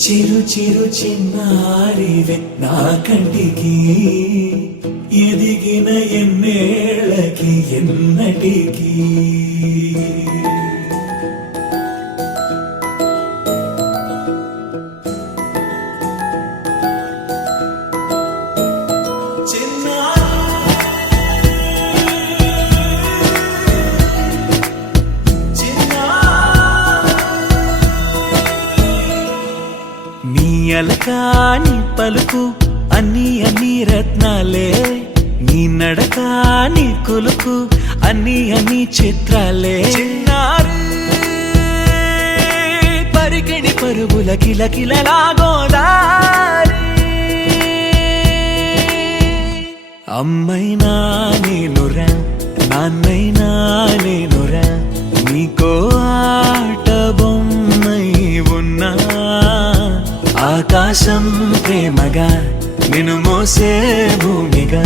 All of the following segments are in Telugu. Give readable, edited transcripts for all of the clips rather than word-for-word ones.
చిరు చిరు చిన్నారివే నా కంటికి ఎదిగిన ఎన్నేళ్ళకి ఎన్నటికి అలకాని పలుకు అన్ని అన్ని రత్నాలే నీ నడక నీ కొలుకు అన్ని అన్ని చిత్రాలే చిన్నారు పరికిణి పరుగుల కిలకిలలా గోదారి అమ్మైనా నేనురా నాన్నైనా నేనురా నీకో ఆట బొమ్మై ఉన్నా ఆకాశం ప్రేమగా నిన్ను మోసే భూమిగా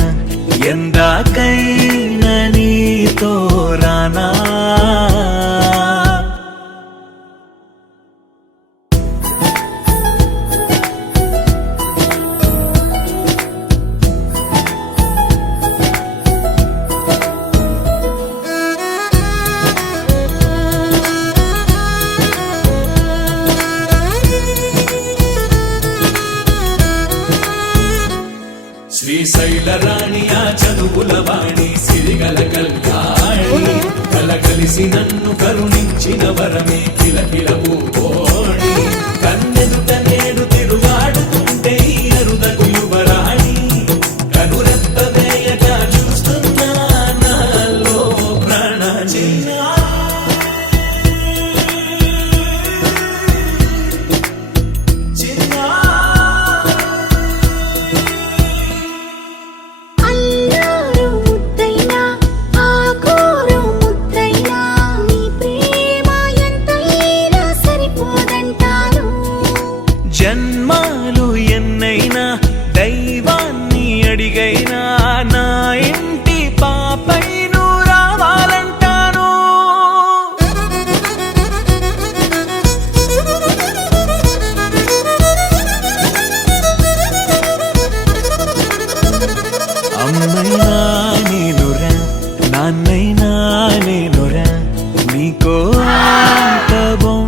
ఎందాకైనా నీతో రానా శ్రీశైల రాణి ఆ చదువుల వాణి సిరిగల కల్యాణి కలగలిసి నన్ను కరుణించిన వరమే కిలకిల పూకోణి కన్నెదుట నేడు తిరుగాడుతుంటే అరుదకు యువరాణి కనురెప్ప వేయక చూస్తున్నా నాలో ప్రాణ జన్మాలు ఎన్నైనా దైవాన్ని అడిగైనా నా ఇంటి పాపై నువ్వు రావాలంటాను అమ్మైనా నేనురా నాన్నైనా నేనురా నీకో ఆట బొమ్మ